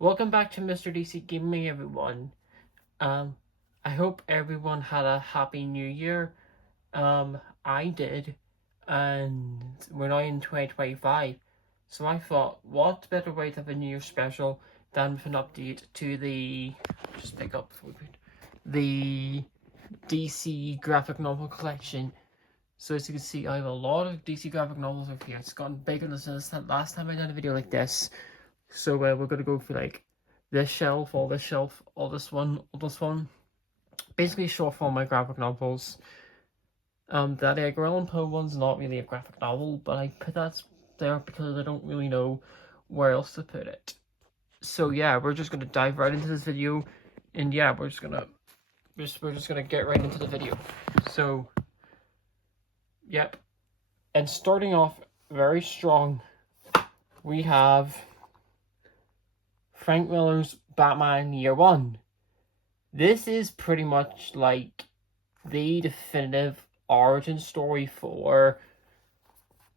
Welcome back to Mr. DC Gaming, everyone. Um, I hope everyone had a happy new year. I did, and we're now in 2025. So I thought, what better way to have a New Year special than with an update to the DC graphic novel collection. So as you can see, I have a lot of DC graphic novels over here. It's gotten bigger since the last time I did a video like this. So we're gonna go through like this shelf, all this shelf, all this one, all this one. Basically, short form my graphic novels. That Edgar Allan Poe one's not really a graphic novel, but I put that there because I don't really know where else to put it. So yeah, we're just gonna dive right into this video, and yeah, we're just gonna get right into the video. So, yep, and starting off very strong, we have Frank Miller's Batman Year One. This is pretty much like the definitive origin story for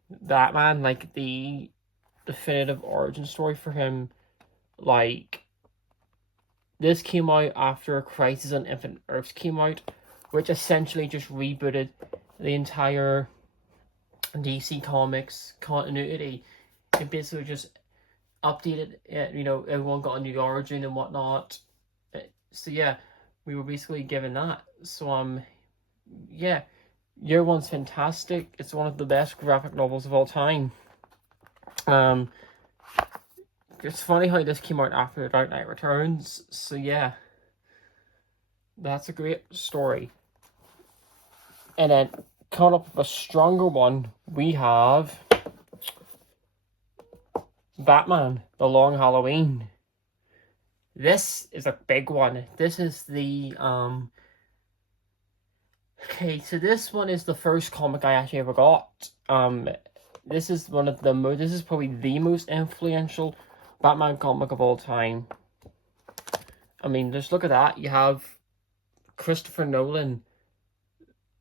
Batman, like the definitive origin story for him. Like, this came out after Crisis on Infinite Earths came out, which essentially just rebooted the entire DC Comics continuity. It basically just updated it, everyone got a new origin and whatnot. So yeah, we were basically given that. So yeah, Year One's fantastic. It's one of the best graphic novels of all time. It's funny how this came out after The Dark Knight Returns. So yeah, that's a great story. And then coming up with a stronger one, we have Batman: The Long Halloween. This is a big one. This is the okay, so this one is the first comic I actually ever got. This is this is probably the most influential Batman comic of all time. I mean, just look at that. You have Christopher Nolan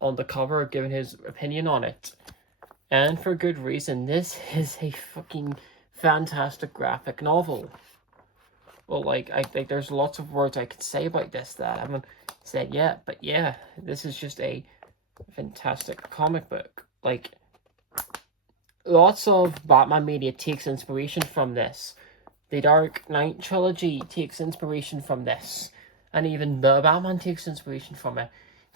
on the cover giving his opinion on it. And for good reason. This is a fucking fantastic graphic novel. Well, like, I think there's lots of words I could say about this that I haven't said yet, but yeah, this is just a fantastic comic book. Like, lots of Batman media takes inspiration from this. The Dark Knight trilogy takes inspiration from this, and even the Batman takes inspiration from it.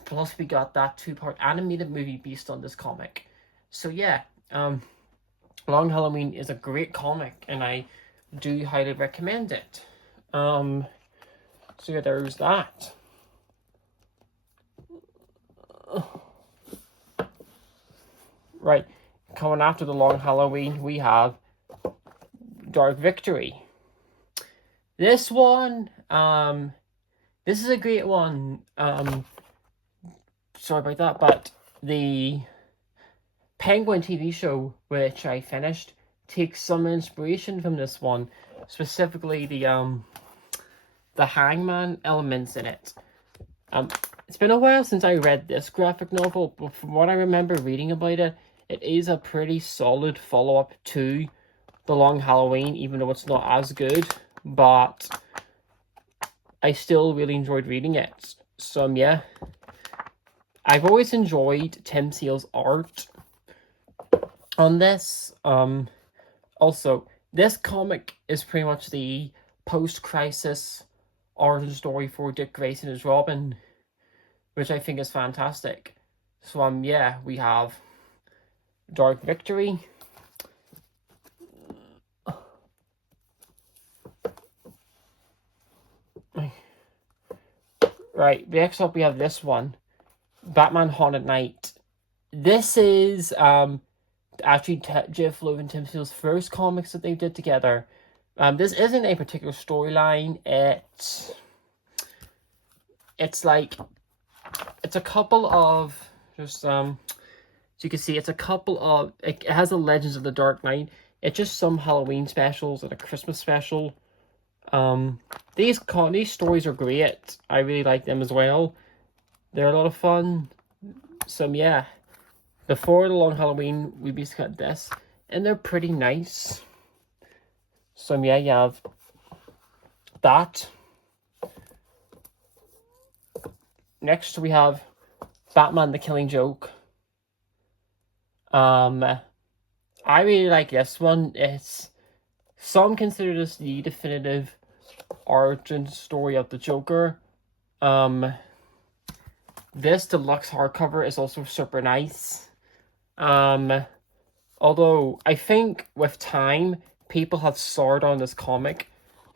Plus, we got that 2-part animated movie based on this comic. So yeah, Long Halloween is a great comic, and I do highly recommend it. So yeah, there's that. Right, coming after the Long Halloween, we have Dark Victory. This one, this is a great one. Sorry about that, but the Penguin TV show, which I finished, takes some inspiration from this one, specifically the Hangman elements in it. It's been a while since I read this graphic novel, but from what I remember reading about it, it is a pretty solid follow-up to The Long Halloween, even though it's not as good, but I still really enjoyed reading it. So yeah, I've always enjoyed Tim Sale's art on this. Also, this comic is pretty much the post-crisis origin story for Dick Grayson as Robin, which I think is fantastic. So yeah, we have Dark Victory. Right, next up we have this one, Batman Haunted Knight. This is actually Jeff Loeb and Tim Sale's first comics that they did together. This isn't a particular storyline. It's like, it's a couple of just so you can see, it's a couple of, it has the Legends of the Dark Knight. It's just some Halloween specials and a Christmas special. These stories are great. I really like them as well. They're a lot of fun. So yeah, before the Long Halloween, we basically got this, and they're pretty nice. So yeah, you have that. Next we have Batman the Killing Joke. I really like this one. Some consider this the definitive origin story of the Joker. This deluxe hardcover is also super nice. Although I think with time, people have soured on this comic,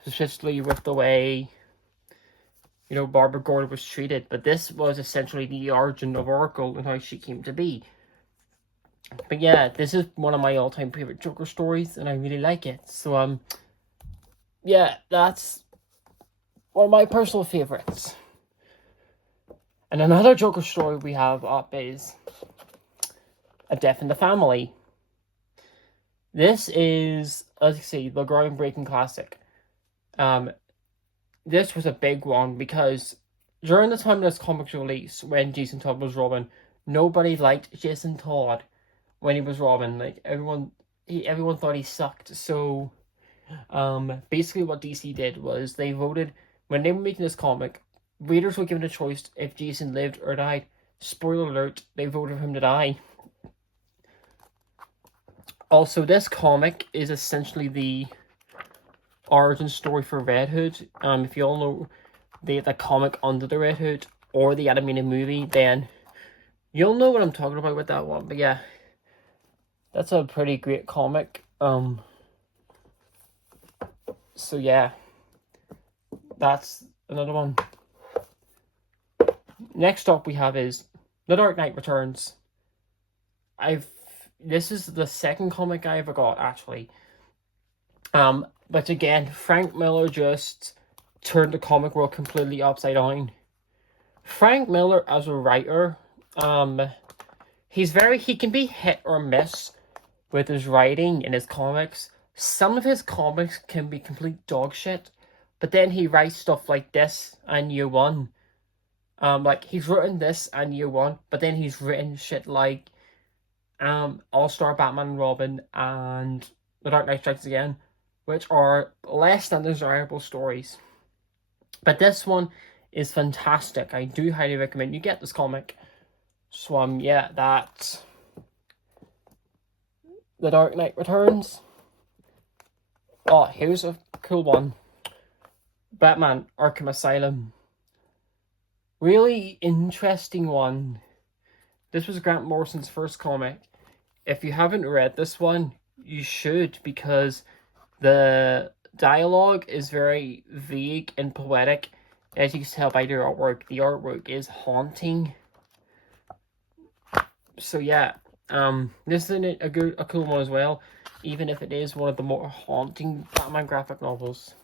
especially with the way, Barbara Gordon was treated. But this was essentially the origin of Oracle and how she came to be. But yeah, this is one of my all-time favorite Joker stories, and I really like it. So, yeah, that's one of my personal favorites. And another Joker story we have up is A Death in the Family. This is, as you see, the groundbreaking classic. This was a big one because during the time this comic's released, when Jason Todd was Robin, nobody liked Jason Todd when he was Robin. Like, everyone thought he sucked. So, basically what DC did was they voted, when they were making this comic, readers were given a choice if Jason lived or died. Spoiler alert, they voted for him to die. Also, this comic is essentially the origin story for Red Hood. If you all know the comic Under the Red Hood or the animated movie, then you'll know what I'm talking about with that one. But yeah, that's a pretty great comic. So yeah, that's another one. Next up we have is The Dark Knight Returns. This is the second comic I ever got, actually. But again, Frank Miller just turned the comic world completely upside down. Frank Miller as a writer, he can be hit or miss with his writing in his comics. Some of his comics can be complete dog shit, but then he writes stuff like this and Year One. Like, he's written this and Year One, but then he's written shit like All-Star Batman and Robin and The Dark Knight Strikes Again, which are less than desirable stories. But this one is fantastic. I do highly recommend you get this comic. So, yeah, that's The Dark Knight Returns. Oh, here's a cool one. Batman Arkham Asylum. Really interesting one. This was Grant Morrison's first comic. If you haven't read this one, you should, because the dialogue is very vague and poetic. As you can tell by the artwork is haunting. So yeah, this is a cool one as well, even if it is one of the more haunting Batman graphic novels.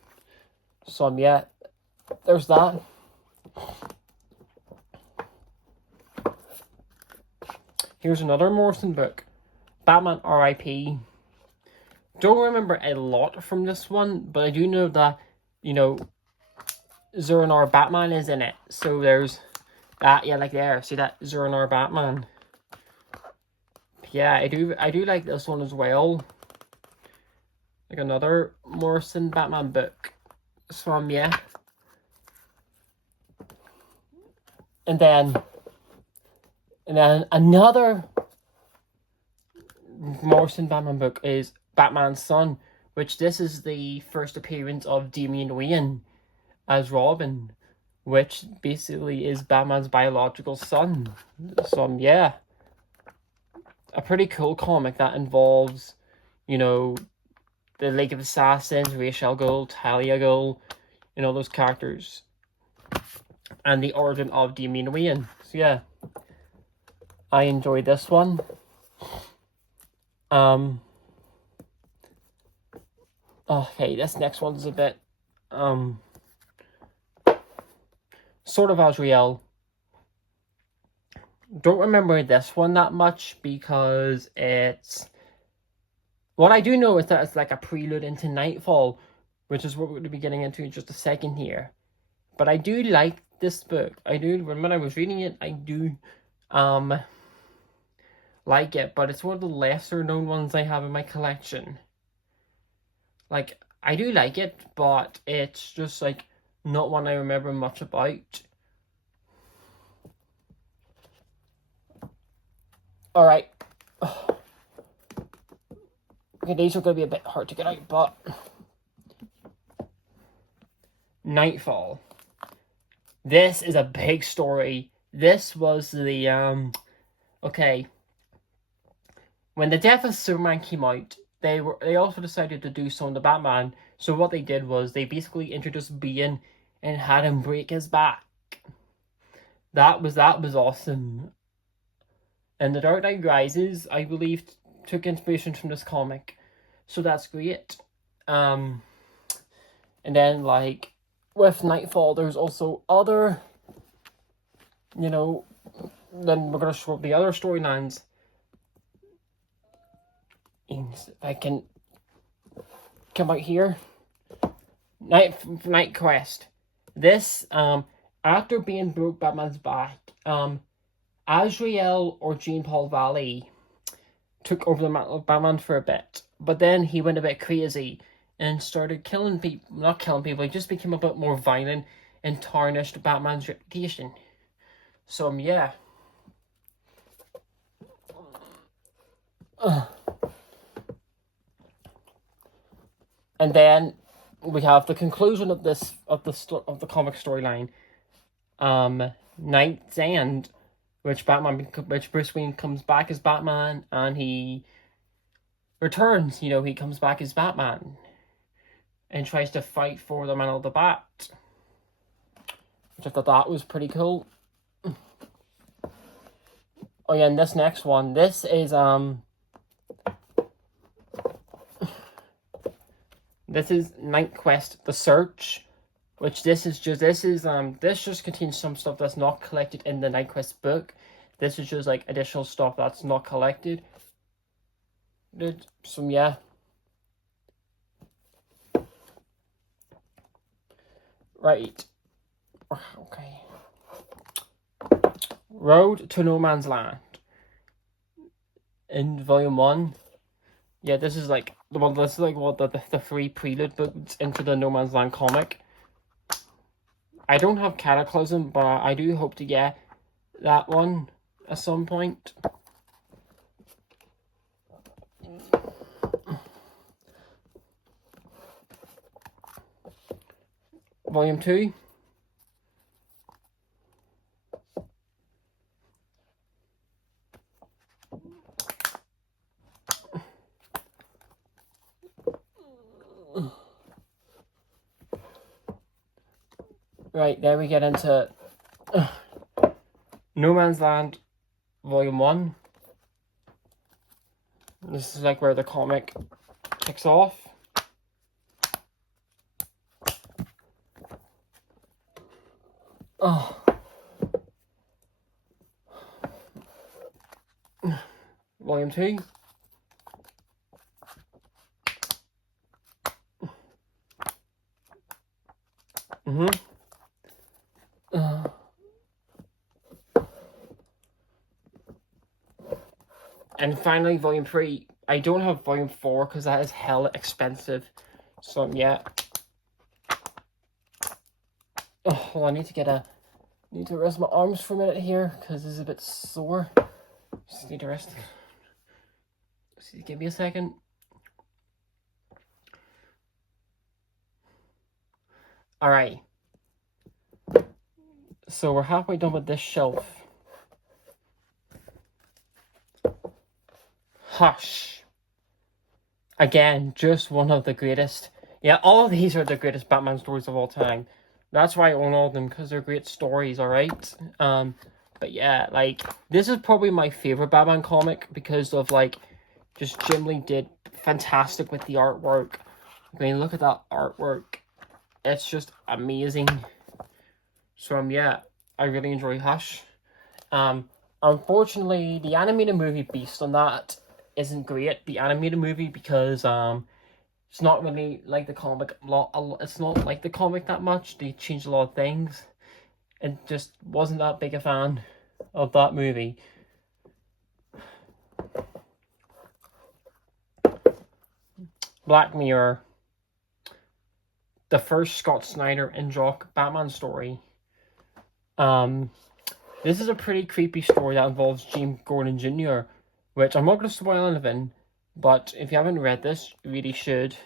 So yeah, there's that. Here's another Morrison book, Batman R.I.P. Don't remember a lot from this one, but I do know that, Zur-En-Arrh Batman is in it. So there's that, yeah, like there. See that Zur-En-Arrh Batman? Yeah, I do like this one as well. Like another Morrison Batman book. So yeah. And then another Morrison Batman book is Batman's Son, which this is the first appearance of Damian Wayne as Robin, which basically is Batman's biological son. So yeah, a pretty cool comic that involves, the League of Assassins, Ra's al Ghul, Talia Ghul, those characters, and the origin of Damian Wayne. So yeah, I enjoyed this one. Okay, this next one's a bit, sort of Azrael. Don't remember this one that much because it's... What I do know is that it's like a prelude into Nightfall, which is what we're going to be getting into in just a second here. But I do like this book. I do, when I was reading it, I do, like it, but it's one of the lesser known ones I have in my collection. Like, I do like it, but it's just like not one I remember much about. Alright. Okay, these are going to be a bit hard to get out, but Nightfall. This is a big story. This was the, okay. When the Death of Superman came out, they also decided to do some of the Batman. So what they did was they basically introduced Bane and had him break his back. That was awesome. And The Dark Knight Rises, I believe, took inspiration from this comic. So that's great. And then, like, with Nightfall, there's also other, you know, then we're going to show up the other storylines. If I can come out here. Night Quest. This, after being broke Batman's back, Azrael or Jean-Paul Valley took over the mantle of Batman for a bit, but then he went a bit crazy and started killing people. Not killing people, he just became a bit more violent and tarnished Batman's reputation. So, yeah. And then we have the conclusion of the comic storyline. Night's End, which Bruce Wayne comes back as Batman, and he returns. You know, he comes back as Batman and tries to fight for the Mantle of the Bat, which I thought that was pretty cool. Oh yeah, and this next one, this is this is Night Quest: The Search, which this just contains some stuff that's not collected in the Night Quest book. This is just like additional stuff that's not collected. So yeah. Right. Okay. Road to No Man's Land. In Volume 1. Yeah, this is like the three prelude books into the No Man's Land comic. I don't have Cataclysm, but I do hope to get that one at some point. Volume 2. Right, there we get into No Man's Land Volume 1. This is like where the comic kicks off. Oh. Volume 2. And finally, Volume 3. I don't have Volume 4 because that is hella expensive. So, yeah. Oh, well, I need to rest my arms for a minute here because it's a bit sore. Just need to rest. Just give me a second. Alright. So we're halfway done with this shelf. Hush. Again, just one of the greatest. Yeah, all of these are the greatest Batman stories of all time. That's why I own all of them, because they're great stories, alright? But yeah, like, this is probably my favorite Batman comic because of, like, just Jim Lee did fantastic with the artwork. I mean, look at that artwork. It's just amazing. So, yeah, I really enjoy Hush. Unfortunately, the animated movie based on that isn't great. The animated movie, because, it's not really like the comic. It's not like the comic that much. They changed a lot of things. And just wasn't that big a fan of that movie. Black Mirror. the first Scott Snyder and Jock Batman story. This is a pretty creepy story that involves James Gordon Jr., which I'm not going to spoil anything, but if you haven't read this, you really should.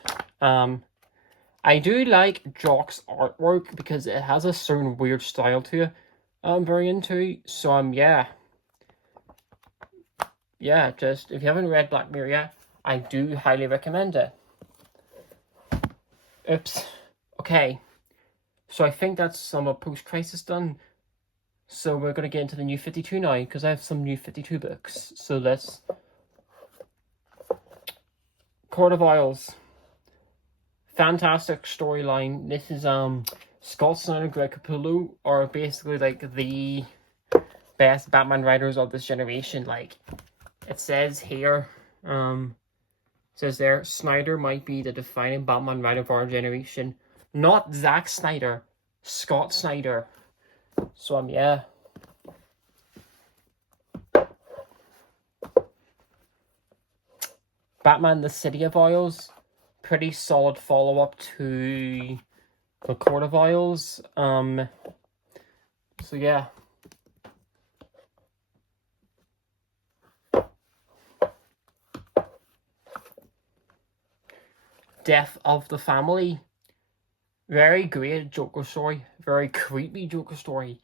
I do like Jock's artwork because it has a certain weird style to it I'm very into, so yeah. Yeah, just, if you haven't read Black Mirror yet, I do highly recommend it. Oops. Okay. So I think that's some of Post-Crisis done. So we're going to get into the New 52 now, because I have some New 52 books. So let's... Court of Owls. Fantastic storyline. This is, Scott Snyder and Greg Capullo are basically, like, the best Batman writers of this generation. Like, it says here, it says there, Snyder might be the defining Batman writer of our generation. Not Zack Snyder, Scott Snyder. So, yeah. Batman, the City of Owls. Pretty solid follow-up to the Court of Owls. So, yeah. Death of the Family. Very great Joker story. Very creepy Joker story.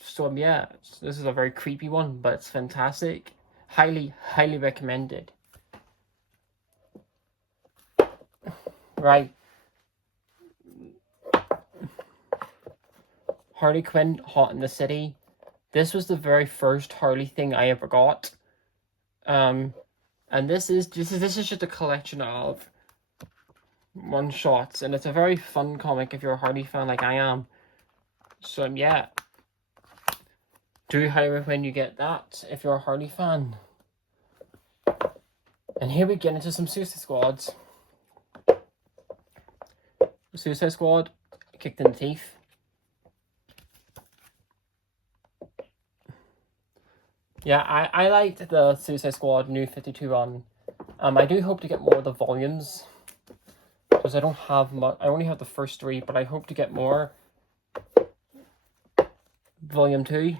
So, yeah, this is a very creepy one, but it's fantastic. Highly, highly recommended. Right. Harley Quinn, Hot in the City. This was the very first Harley thing I ever got. And this is just a collection of one-shots, and it's a very fun comic if you're a Harley fan like I am. So, yeah. Do highly recommend you get that if you're a Harley fan. And here we get into some Suicide Squads. Suicide Squad, kicked in the teeth. Yeah, I liked the Suicide Squad New 52 run. I do hope to get more of the volumes, because I don't have much. I only have the first 3, but I hope to get more. Volume 2.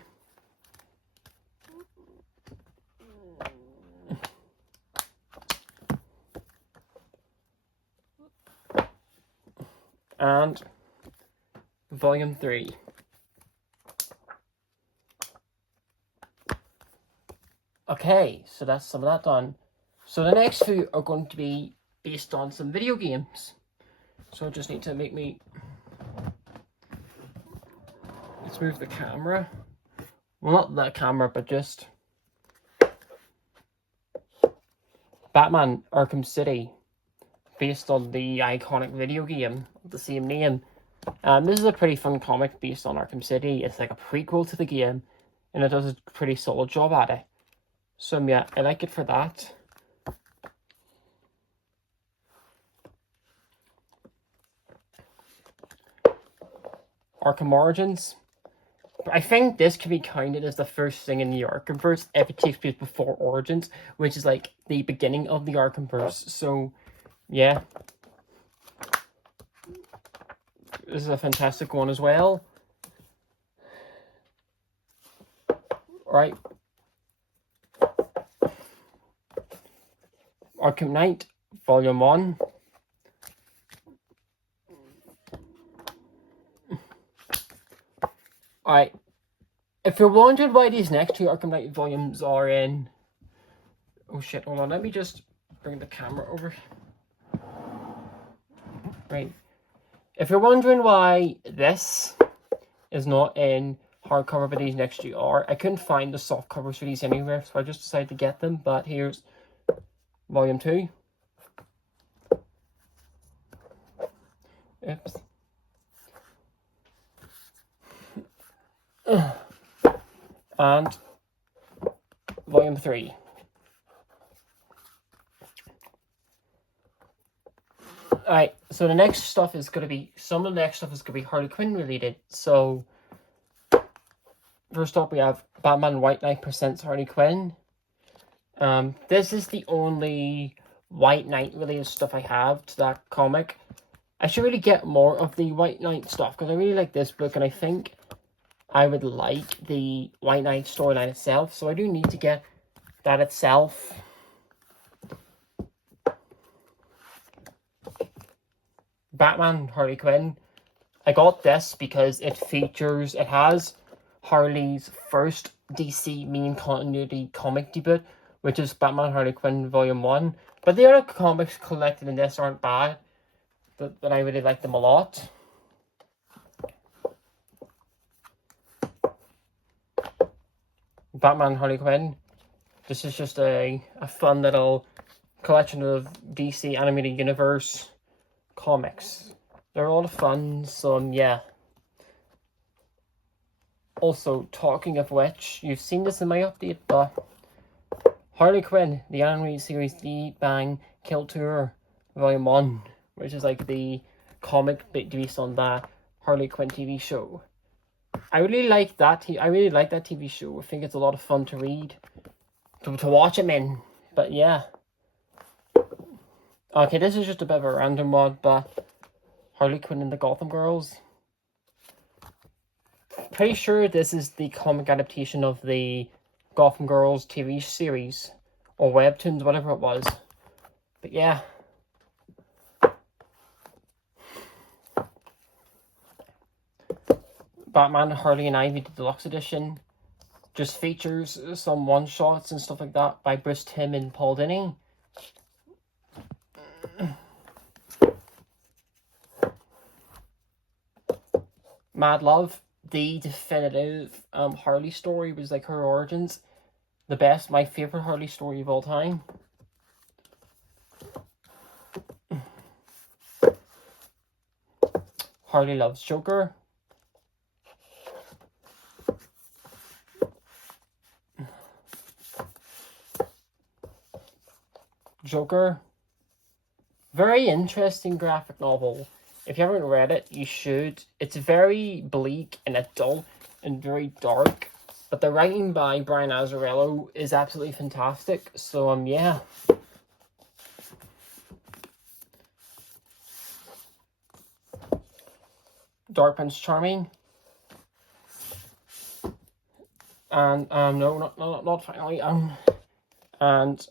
And Volume 3. Okay, so that's some of that done. So the next few are going to be based on some video games. So I just need to make me... Let's move the camera. Well, not that camera, but just... Batman Arkham City. Based on the iconic video game of the same name. This is a pretty fun comic based on Arkham City. It's like a prequel to the game, and it does a pretty solid job at it. So yeah, I like it for that. Arkham Origins. I think this can be counted as the first thing in the Arkhamverse if it takes place before Origins, which is like the beginning of the Arkhamverse. So, yeah. This is a fantastic one as well. Alright. Arkham Knight, Volume 1. Alright. If you're wondering why these next 2 Arkham Knight volumes are in... Oh shit, hold on. Let me just bring the camera over. Right. If you're wondering why this is not in hardcover, but these next 2 are, I couldn't find the soft covers for these anywhere, so I just decided to get them. But here's Volume 2. Oops. And Volume 3. Alright, so the next stuff is going to be, some of the next stuff is going to be Harley Quinn related. So, first up we have Batman White Knight presents Harley Quinn. This is the only White Knight related stuff I have to that comic. I should really get more of the White Knight stuff, because I really like this book, and I think I would like the White Knight storyline itself, so I do need to get that itself. Batman Harley Quinn. I got this because it has Harley's first DC main continuity comic debut, which is Batman Harley Quinn Volume 1. But the other comics collected in this aren't bad, but I really like them a lot. Batman Harley Quinn. This is just a fun little collection of DC Animated Universe comics. They're a lot of fun, so yeah. Also, talking of which, you've seen this in my update, but Harley Quinn, the animated series The Bang Kill Tour Volume 1, which is like the comic based on the Harley Quinn TV show. I really like that TV show. I think it's a lot of fun to read, to watch him in. But yeah. Okay, this is just a bit of a random one, but Harley Quinn and the Gotham Girls. Pretty sure this is the comic adaptation of the Gotham Girls TV series, or webtoons, whatever it was. But yeah. Batman, Harley and Ivy, the deluxe edition, just features some one-shots and stuff like that by Bruce Timm and Paul Dini. Mad Love, the definitive Harley story, was like her origins. My favorite Harley story of all time. Harley Loves Joker. Joker. Very interesting graphic novel. If you haven't read it, you should. It's very bleak and adult and very dark. But the writing by Brian Azzarello is absolutely fantastic. So, yeah. Dark Prince Charming. And, no, not finally. And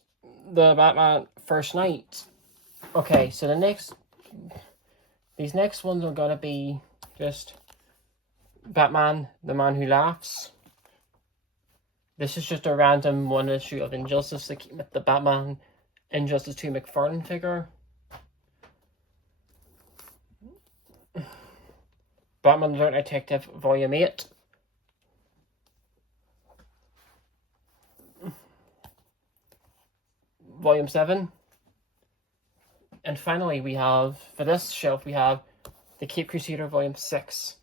the Batman First Night. Okay, so these next ones are gonna be just Batman, the Man Who Laughs. This is just a random one issue of Injustice with the Batman Injustice 2 McFarlane figure. Batman the Dark Detective Volume 8. Volume 7. And finally, for this shelf, we have the Caped Crusader Volume 6.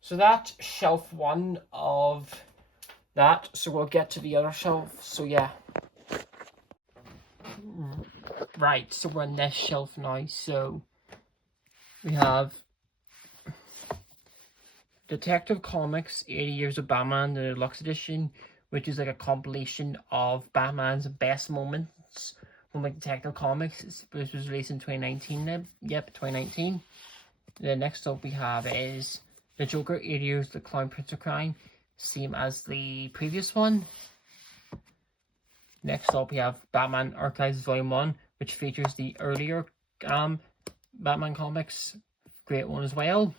So that's shelf 1 of that. So we'll get to the other shelf. So yeah. Right, so we're on this shelf now. So we have Detective Comics 80 Years of Batman, the Deluxe Edition, which is like a compilation of Batman's best moments from like Detective Comics. This was released in 2019. Yep, 2019. The next up we have is the Joker 80 Years, the Clown Prince of Crime, same as the previous one. Next up we have Batman Archives Volume 1, which features the earlier Batman comics. Great one as well.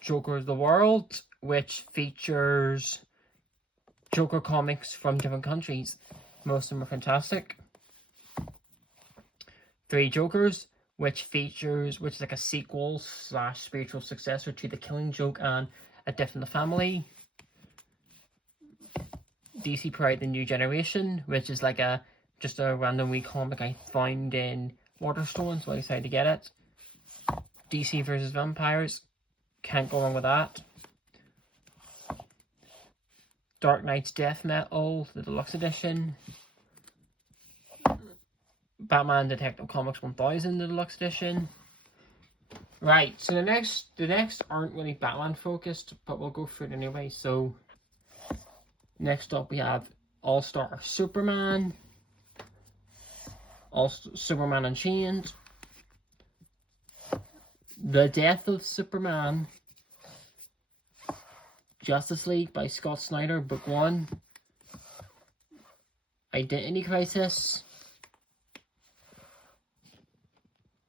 Joker of the World, which features Joker comics from different countries. Most of them are fantastic. Three Jokers, which is like a sequel / spiritual successor to The Killing Joke and A Death in the Family. DC Pride, The New Generation, which is like just a random wee comic I found in Waterstone, so I decided to get it. DC vs. Vampires, can't go wrong with that. Dark Knight's Death Metal, the Deluxe Edition. Batman Detective Comics 1000, the Deluxe Edition. Right, so the next aren't really Batman focused, but we'll go through it anyway. So next up we have All-Star Superman, Superman Unchained, The Death of Superman, Justice League by Scott Snyder, Book 1, Identity Crisis,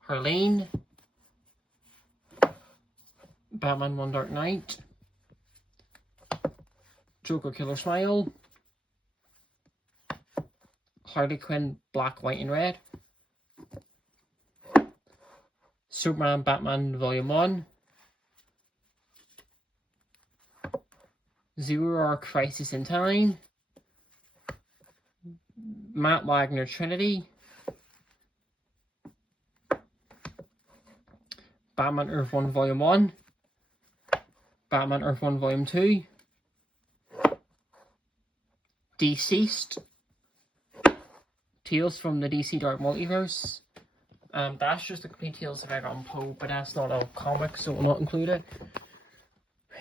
Harleen, Batman 1 Dark Knight, Joker Killer Smile, Harley Quinn Black, White and Red, Superman Batman Volume 1, Zero Hour Crisis in Time, Matt Wagner Trinity, Batman Earth 1 Volume 1, Batman Earth 1 Volume 2, Deceased, Tales from the DC Dark Multiverse. That's just the complete Tales of Edgar Allan Poe, but that's not a comic, so we'll not include it.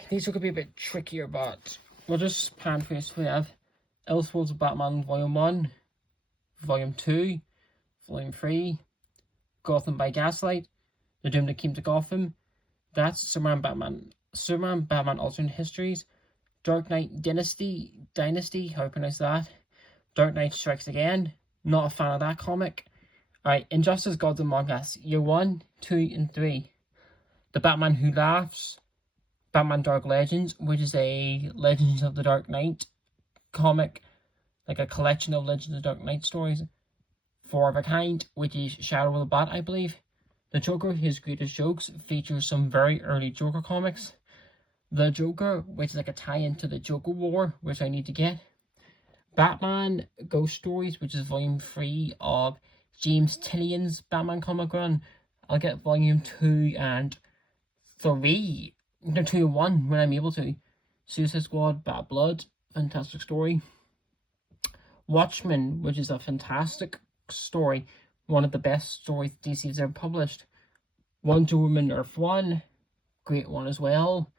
These are going to be a bit trickier, but we'll just pan through. We have Elseworlds of Batman Volume 1, Volume 2, Volume 3, Gotham by Gaslight, The Doom That Came to Gotham, that's Superman Batman Alternate Histories, Dark Knight Dynasty, how I pronounce that, Dark Knight Strikes Again, not a fan of that comic. Alright, Injustice Gods Among Us, Year 1, 2, and 3. The Batman Who Laughs, Batman Dark Legends, which is a Legends of the Dark Knight comic, like a collection of Legends of the Dark Knight stories. Four of a Kind, which is Shadow of the Bat, I believe. The Joker, His Greatest Jokes, features some very early Joker comics. The Joker, which is like a tie-in to the Joker War, which I need to get. Batman Ghost Stories, which is Volume 3 of James Tillion's Batman comic run. I'll get Volume 2 and 3, no, 2 and 1 when I'm able to. Suicide Squad, Bad Blood, fantastic story. Watchmen, which is a fantastic story, one of the best stories DC has ever published. Wonder Woman Earth 1, great one as well.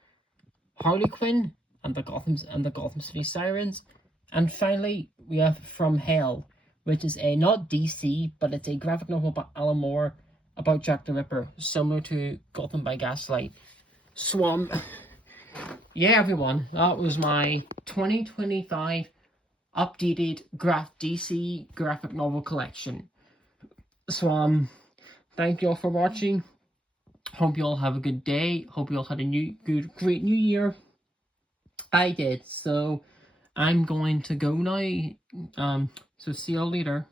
Harley Quinn and the Gotham City Sirens. And finally, we have From Hell, which is a not DC, but it's a graphic novel by Alan Moore about Jack the Ripper, similar to Gotham by Gaslight. So, yeah, everyone, that was my 2025 updated DC graphic novel collection. So, thank you all for watching. Hope you all have a good day. Hope you all had a great new year. I did, so I'm going to go now. So see you all later.